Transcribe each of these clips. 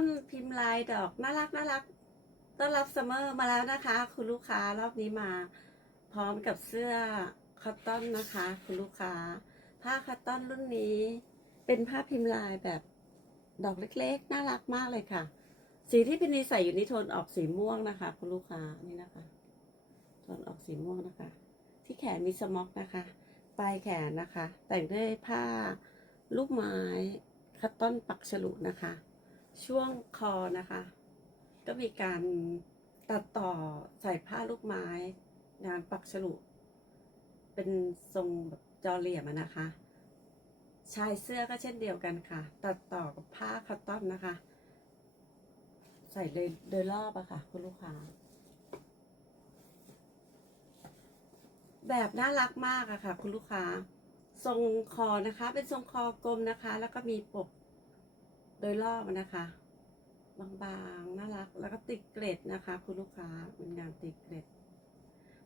ต้นพิมพ์ลายดอกน่ารักน่ารักต้อนรับซัมเมอร์มาแล้วนะคะ คุณลูกค้ารอบนี้มา พร้อมกับเสื้อคอตตอนนะคะ คุณลูกค้า ผ้าคอตตอนรุ่นนี้ เป็นผ้าพิมพ์ลายแบบดอกเล็กๆ น่ารักมากเลยค่ะ สีที่พินีใส่อยู่นี่โทนออกสีม่วงนะคะ คุณลูกค้านี่นะคะโทนออกสีม่วงนะคะ ที่แขนมีสม็อกนะคะปลายแขนนะคะ แต่งด้วยผ้าลูกไม้คัตตอนปักฉลุนะคะ ช่วงคอนะคะ ก็มีการตัดต่อใส่ผ้าลูกไม้งานปักฉลุ เป็นทรงแบบจอเหลี่ยมนะคะ ชายเสื้อก็เช่นเดียวกันค่ะ ตัดต่อกับผ้าคัตตอนนะคะ ใส่เลยโดยรอบอะค่ะ คุณลูกค้า แบบน่ารักมากอะค่ะ คุณลูกค้า ทรงคอนะคะ เป็นทรงคอกลมนะคะ แล้วก็มีปก โดยรอบนะคะ บางๆน่ารักแล้วก็ติดเกรดนะคะ คุณลูกค้าเป็นงานติดเกรด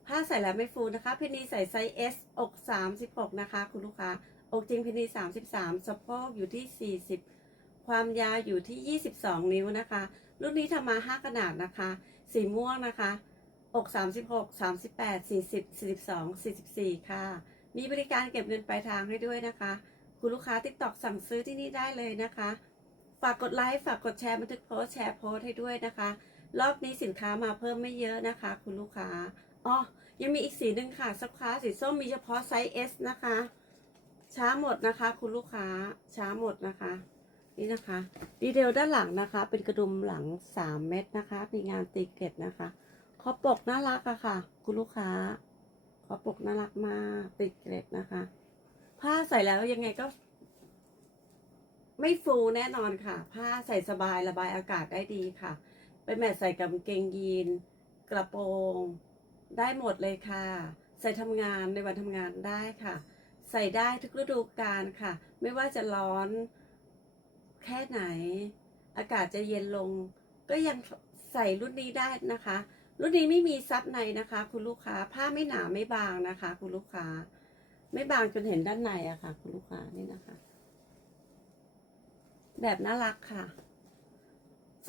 ผ้าใส่แล้วไม่ฟูนะคะ เพนนีใส่ไซส์ S อก36 นะคะ คุณลูกค้าอกจริงเพนนี33สะโพกอยู่ที่ 40 ความยาวอยู่ที่ 22 นิ้วนะคะ รุ่นนี้ทำมา 5 ขนาดนะคะ สีม่วงนะคะอก36 38 40 42 44 ค่ะ มีบริการเก็บเงินปลายทางให้ด้วยนะคะ คุณลูกค้า TikTok สั่งซื้อที่นี่ได้เลยนะคะ ฝากกดไลค์ ฝากกดแชร์บันทึกโพสแชร์โพสให้ด้วยนะคะ รอบนี้สินค้ามาเพิ่มไม่เยอะนะคะ คุณลูกค้าอ๋อยังมีอีกสีหนึ่งค่ะสค้าสีส้มมีเฉพาะไซส์ S นะคะ ช้าหมดนะคะ คุณลูกค้าช้าหมดนะคะ นี่นะคะดีเทลด้านหลังนะคะ เป็นกระดุมหลัง 3 เม็ดนะคะ มีงานตีเกตนะคะคอปกน่ารักอะค่ะ คุณลูกค้าคอปกน่ารักมากติดเกรดนะคะ ผ้าใส่แล้วยังไงก็ ไม่ฟูแน่นอนค่ะ ผ้าใส่สบายระบายอากาศได้ดีค่ะ เป็นแมทใส่กับเกงยีน กระโปรง ได้หมดเลยค่ะ ใส่ทำงานในวันทำงานได้ค่ะ ใส่ได้ทุกฤดูกาลค่ะ ไม่ว่าจะร้อน แค่ไหน อากาศจะเย็นลง ก็ยังใส่รุ่นนี้ได้นะคะ รุ่นนี้ไม่มีซับในนะคะ คุณลูกค้า ผ้าไม่หนาไม่บางนะคะ คุณลูกค้า ไม่บางจนเห็นด้านในอะค่ะ คุณลูกค้านี่นะคะ แบบน่ารักค่ะ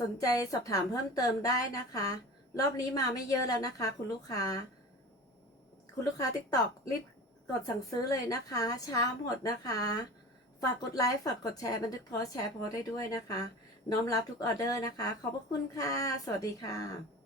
สนใจสอบถามเพิ่มเติมได้นะคะ รอบนี้มาไม่เยอะแล้วนะคะ คุณลูกค้า คุณลูกค้าติ๊กต็อกรีบกดสั่งซื้อเลยนะคะ ช้าหมดนะคะ ฝากกดไลค์ฝากกดแชร์บันทึกโพสแชร์โพสได้ด้วยนะคะ น้อมรับทุกออเดอร์นะคะ ขอบพระคุณค่ะ สวัสดีค่ะ